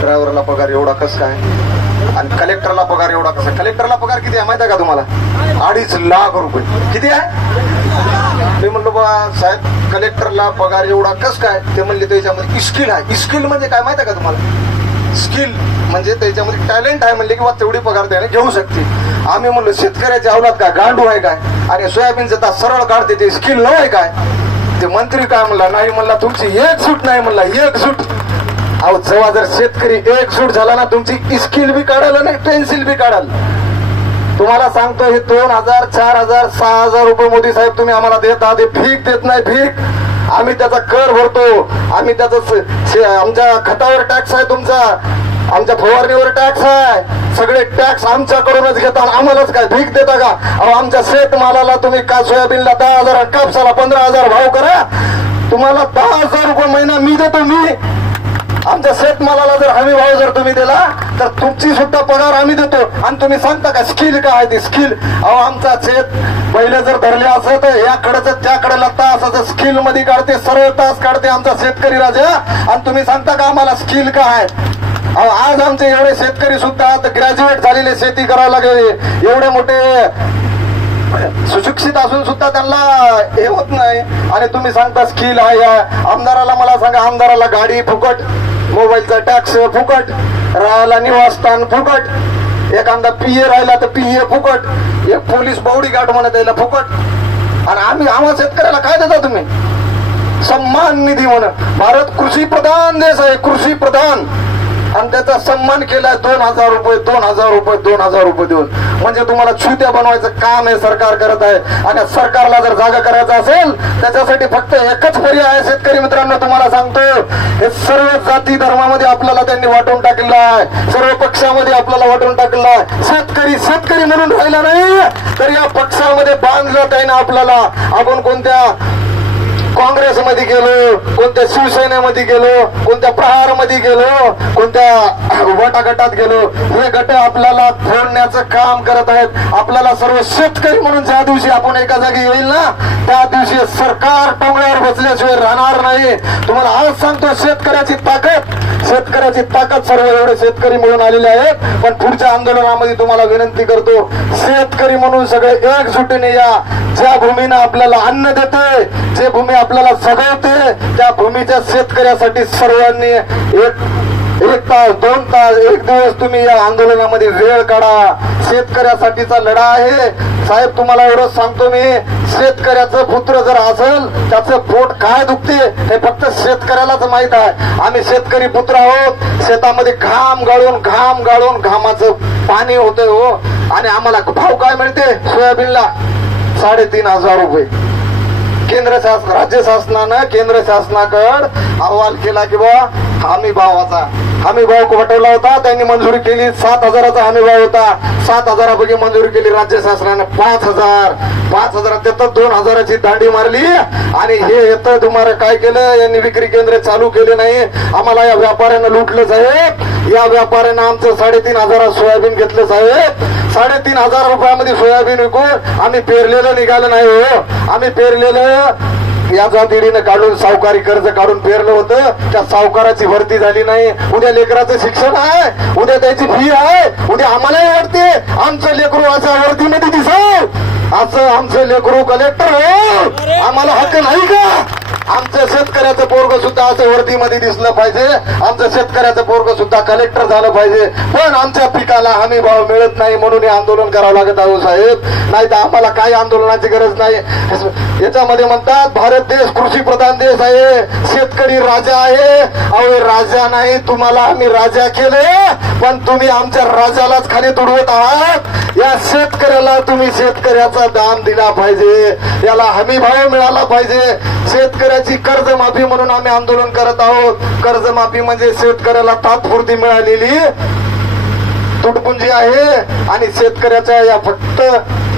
ड्रायव्हरला पगार एवढा कस काय आणि कलेक्टरला पगार एवढा कसा? कलेक्टरला पगार किती आहे माहिती आहे का तुम्हाला? 2.5 लाख रुपये. किती आहे? मी म्हणलो बा साहेब कलेक्टरला पगार एवढा कस काय? ते म्हणले त्याच्यामध्ये स्किल आहे. स्किल म्हणजे काय माहिती आहे का तुम्हाला? स्किल म्हणजे त्याच्यामध्ये टॅलेंट आहे म्हणले किंवा तेवढी पगार त्याने घेऊ शकते. आम्ही म्हणलो शेतकऱ्याच्या अवलाद काय गांडू आहे काय? आणि सोयाबीनचं तास सरळ काढते ते स्किल न आहे काय? ते मंत्री काय म्हणला? नाही म्हणला तुमची एकजूट नाही म्हणला, एकजूट. अहो जेव्हा जर शेतकरी एकजूट झाला ना तुमची स्किल बी काढाल आणि पेन्सिल बी काढाल. तुम्हाला सांगतो हे 2,000 4,000 6,000 रुपये मोदी साहेब तुम्ही आम्हाला देता, ते भीक देत नाही भीक. आम्ही त्याचा कर भरतो, आम्ही त्याचा आमच्या खतावर टॅक्स आहे तुमचा, आमच्या फवारणीवर टॅक्स आहे, सगळे टॅक्स आमच्याकडूनच घेता. आम्हालाच काय भीक देता का? अहो आमच्या शेतमालाला तुम्ही का सोयाबीनला 10,000 कापसाला 15,000 भाव करा, तुम्हाला 10,000 रुपये महिना मी देतो. मी आमच्या शेतमालाला जर हमी भाव जर तुम्ही दिला तर तुमची सुद्धा पगार आम्ही देतो. आणि तुम्ही सांगता का स्किल काय आहे ती स्किल? अहो आमचा शेत पहिले जर धरले असं तर याकडे त्याकडे तास स्किल मध्ये काढते, सरळ तास काढते आमचा शेतकरी राजा. आणि तुम्ही सांगता का आम्हाला स्किल काय? अहो आज आमचे एवढे शेतकरी सुद्धा ग्रॅज्युएट झालेले शेती करायला लागले, एवढे मोठे सुशिक्षित असून सुद्धा त्यांना हे होत नाही. आणि तुम्ही सांगता स्किल आहे. आमदाराला मला सांगा, आमदाराला गाडी फुकट, मोबाईलचा टॅक्स फुकट, राहायला निवासस्थान फुकट, एखादा पीए राहिला तर पीए फुकट, एक पोलीस बॉडी गार्ड म्हणत यायला फुकट. आणि आम्हा शेतकऱ्याला काय देता तुम्ही? सन्मान निधी म्हणून. भारत कृषी प्रधान देश आहे, कृषी प्रधान. आणि त्याचा सन्मान केलाय 2,000 रुपये 2,000 रुपये 2,000 रुपये देऊन. म्हणजे तुम्हाला छुत्या बनवायचं काम हे सरकार करत आहे. आणि सरकारला जर जागा करायचं असेल त्याच्यासाठी फक्त एकच पर्याय आहे शेतकरी मित्रांनो, तुम्हाला सांगतो. हे सर्व जाती धर्मामध्ये आपल्याला त्यांनी वाटून टाकलेलं आहे, सर्व पक्षामध्ये आपल्याला वाटून टाकलेलं आहे. शेतकरी शेतकरी म्हणून राहिला नाही तर या पक्षामध्ये बांधलं त्याने आपल्याला. आपण कोणत्या काँग्रेसमध्ये गेलो, कोणत्या शिवसेनेमध्ये गेलो, कोणत्या प्रहारमध्ये गेलो, कोणत्या गटात गेलो, हे गट आपल्याला फोडण्याचं काम करत आहेत. आपल्याला सर्व शेतकरी म्हणून ज्या दिवशी आपण एका जागी येईल ना त्या दिवशी सरकार टोंगळ्यावर बसल्याशिवाय राहणार नाही. तुम्हाला आज सांगतो शेतकऱ्याची ताकद सर्व एवढे शेतकरी म्हणून आलेले आहेत. पण पुढच्या आंदोलनामध्ये तुम्हाला विनंती करतो, शेतकरी म्हणून सगळे एकजुटीने या. ज्या भूमीनं आपल्याला अन्न देते, जे भूमी आपल्याला जगवते, त्या भूमीच्या शेतकऱ्यासाठी सर्वांनी एक तास 2 तास 1 दिवस तुम्ही या आंदोलनामध्ये वेळ काढा. शेतकऱ्यासाठीचा लढा आहे साहेब. तुम्हाला एवढंच सांगतो मी, शेतकऱ्याचं पुत्र जर असेल त्याचं पोट काय दुखते हे फक्त शेतकऱ्यालाच माहित आहे. आम्ही शेतकरी पुत्र आहोत. शेतामध्ये घाम गाळून घामाचं पाणी होतंय हो. आणि आम्हाला भाव काय मिळते सोयाबीनला? 3,500 रुपये. राज्य शासनानं केंद्र शासनाकडे अहवाल केला की बा हमी भाव पटवला होता, त्यांनी मंजुरी केली. 7,000चा हमी भाव होता, 7,000पैकी मंजुरी केली राज्य शासनानं 5,000 देतात 2,000ची दांडी मारली. आणि हे येतं तुम्हाला काय केलं, यांनी विक्री केंद्र चालू केले नाही. आम्हाला या व्यापाऱ्यानं लुटलं साहेब. या व्यापाऱ्यानं आमचं 3,500 सोयाबीन घेतलं साहेब. 3,500 रुपयामध्ये सोयाबीन विकून आम्ही पेरलेलं निघालं नाही हो. आम्ही पेरलेलं या जातीनं काढून सावकारी कर्ज काढून पेरलं होतं. त्या सावकाराची भरती झाली नाही. उद्या लेकराचं शिक्षण आहे, उद्या त्याची फी आहे, उद्या आम्हालाही वाटते आमचं लेकरू असं भरतीमध्ये दिसाव, असं आमचं लेकरू कलेक्टर हो. आम्हाला हक्क नाही का? आमचं शेतकऱ्याचं पोरग सुद्धा असं वर्दीमध्ये दिसलं पाहिजे, आमचं शेतकऱ्याचं पोरग सुद्धा कलेक्टर झालं पाहिजे. पण आमच्या पिकाला हमी भाव मिळत नाही म्हणून हे आंदोलन करावं लागत आहे साहेब. नाही तर आम्हाला काही आंदोलनाची गरज नाही. याच्यामध्ये म्हणतात भारत देश कृषी प्रधान देश आहे, शेतकरी राजा आहे. अहो राजा नाही, तुम्हाला आम्ही राजा केले पण तुम्ही आमच्या राजालाच खाली तुडवत आहात. या शेतकऱ्याला तुम्ही शेतकऱ्याचा दाम दिला पाहिजे, याला हमी भाव मिळाला पाहिजे. शेतकऱ्याची कर्जमाफी म्हणून आम्ही आंदोलन करत आहोत. कर्जमाफी म्हणजे शेतकऱ्याला तात्पुरती मिळालेली तुटपुंजी आहे आणि शेतकऱ्याच्या या फक्त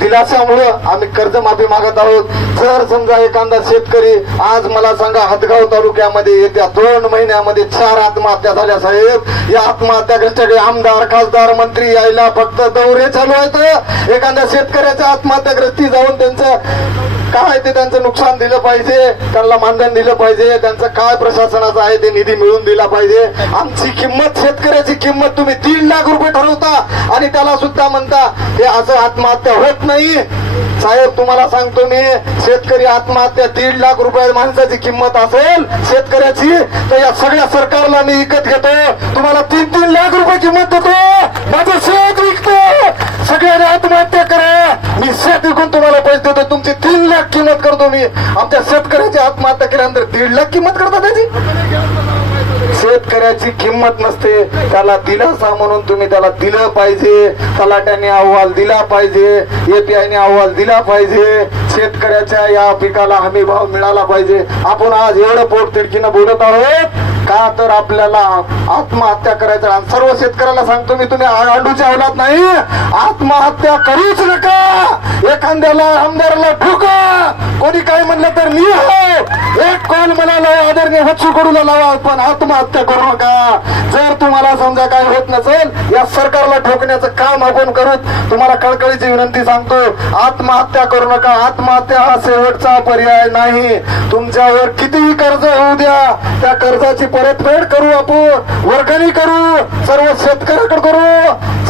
दिलासामुळं आम्ही कर्जमाफी मागत आहोत. जर समजा एखादा शेतकरी आज मला सांगा हदगाव तालुक्यामध्ये येत्या 2 महिन्यामध्ये 4 आत्महत्या झाल्या साहेब. या आत्महत्याग्रस्तांकडे आमदार खासदार मंत्री यायला फक्त दौरे चालू आहेत. एखाद्या शेतकऱ्याच्या आत्महत्याग्रस्ती जाऊन त्यांचं काय ते त्यांचं नुकसान दिलं पाहिजे, त्यांना मानधन दिलं पाहिजे, त्यांचं काय प्रशासनाचं आहे ते निधी मिळून दिला पाहिजे. आमची किंमत, शेतकऱ्याची किंमत तुम्ही 3 लाख रुपये ठरवता आणि त्याला सुद्धा म्हणता हे असं आत्महत्या होत नाही. साहेब तुम्हाला सांगतो मी, शेतकरी आत्महत्या 1.5 लाख रुपये माणसाची किंमत असेल शेतकऱ्याची, तर या सगळ्या सरकारला मी विकत घेतो, तुम्हाला 3-3 लाख रुपये किंमत देतो, माझं शेत विकतो, सगळ्यांनी आत्महत्या करा, मी शेत विकून तुम्हाला पैसे देतो, तुमची 3 लाख किंमत करतो मी. आमच्या शेतकऱ्याची आत्महत्या केल्यानंतर 1.5 लाख किंमत करता त्याची. शेतकऱ्याची किंमत नसते, त्याला दिलासा म्हणून तुम्ही त्याला दिलं पाहिजे. तलाट्याने अहवाल दिला पाहिजे, एपीआयने अहवाल दिला पाहिजे, शेतकऱ्याच्या या पिकाला हमी भाव मिळाला पाहिजे. आपण आज एवढं पोट तिडकीनं बोलत आहोत का, तर आपल्याला आत्महत्या करायचं. आणि सर्व शेतकऱ्याला सांगतो मी, तुम्ही आंडूच्या अवलाद नाही, आत्महत्या करूच नका. एखाद्याला आमदाराला ठोका, कोणी काय म्हणलं तर मी हो, एक कॉल मला लावा, आदरणीय बच्चू कडूला लावा, पण आत्महत्या करू नका. जर तुम्हाला समजा काय होत नसेल, या सरकारला ठोकण्याचं काम आपण करू. तुम्हाला कळकळीची विनंती सांगतो, आत्महत्या करू नका. आत्महत्या हा शेवटचा पर्याय नाही. तुमच्यावर कितीही कर्ज होऊ द्या, त्या कर्जाची परतफेड करू, आपण वर्गणी करू, सर्व शेतकऱ्याकडे करू.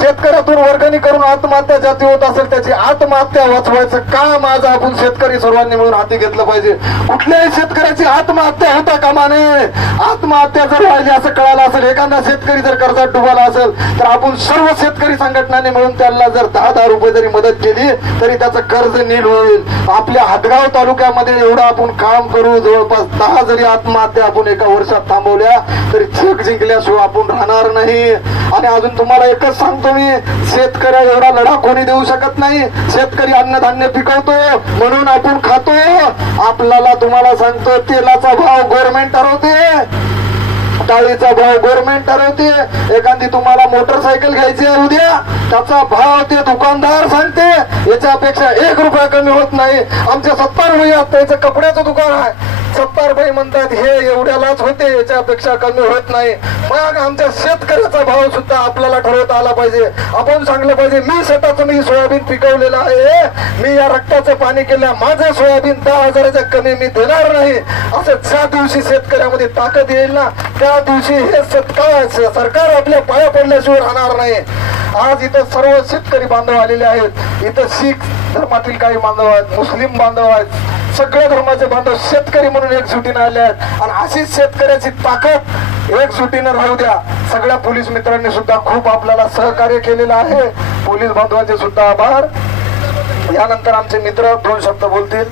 शेतकऱ्यातून वर्गणी करून आत्महत्या ज्याची होत असेल त्याची आत्महत्या वाचवायचं काम आज आपण शेतकरी सर्वांनी मिळून हाती घेतलं पाहिजे. कुठल्याही शेतकऱ्याची आत्महत्या होता कामा नये. आत्महत्या जर व्हायची असं कळालं असेल, एखादा शेतकरी जर कर्जात डुबाला असेल, तर आपण सर्व शेतकरी संघटनांनी मिळून त्याला जर 10,000 रुपये जरी मदत केली तरी त्याचं कर्ज नील होईल. आपल्या हातगाव तालुक्यामध्ये एवढं आपण काम करू, जवळपास 10 जरी आत्महत्या आपण एका वर्षात थांबवल्या तरी जग जिंकल्याशिवाय आपण राहणार नाही. आणि अजून तुम्हाला एकच सांगतो मी, शेतकऱ्या एवढा लढा कोणी देऊ शकत नाही. शेतकरी अन्नधान्य पिकवतो म्हणून आपण खातो. आपल्याला तुम्हाला सांगतो, तेलाचा भाव गव्हर्नमेंट ठरवते, डाळीचा भाव गव्हर्नमेंट ठरवते. एखादी तुम्हाला मोटरसायकल घ्यायची आहे उद्या, त्याचा भाव ते दुकानदार सांगते, याच्यापेक्षा 1 रुपया कमी होत नाही. आमच्या 70 भाई आहेत, त्याचं कपड्याचं दुकान आहे, 70 भाई म्हणतात हे एवढ्यालाच होते, याच्यापेक्षा कमी होत नाही. मग आमच्या शेतकऱ्याचा भाव सुद्धा आपल्याला ठरवता आला पाहिजे. आपण सांगलं पाहिजे, मी स्वतःच मी सोयाबीन पिकवलेलं आहे, मी या रक्ताचं पाणी केलं, माझं सोयाबीन 10,000च्या कमी मी देणार नाही. असं ज्या दिवशी शेतकऱ्यामध्ये ताकद येईल ना, त्या दिवशी हे सरकार आपल्या पाया पडल्याशिवाय राहणार नाही. आज इथं सर्व शेतकरी बांधव आलेले आहेत. इथं शीख धर्मातील काही बांधव आहेत, मुस्लिम बांधव आहेत, सगळ्या धर्माचे बांधव शेतकरी म्हणून एकजुटीने आले आहेत. आणि अशीच शेतकऱ्याची ताकद एकजुटीने राहू द्या. सगळ्या पोलीस मित्रांनी सुद्धा खूप आपल्याला सहकार्य केलेलं आहे. पोलीस बांधवांचे सुद्धा आभार. यानंतर आमचे मित्र 2 शब्द बोलतील.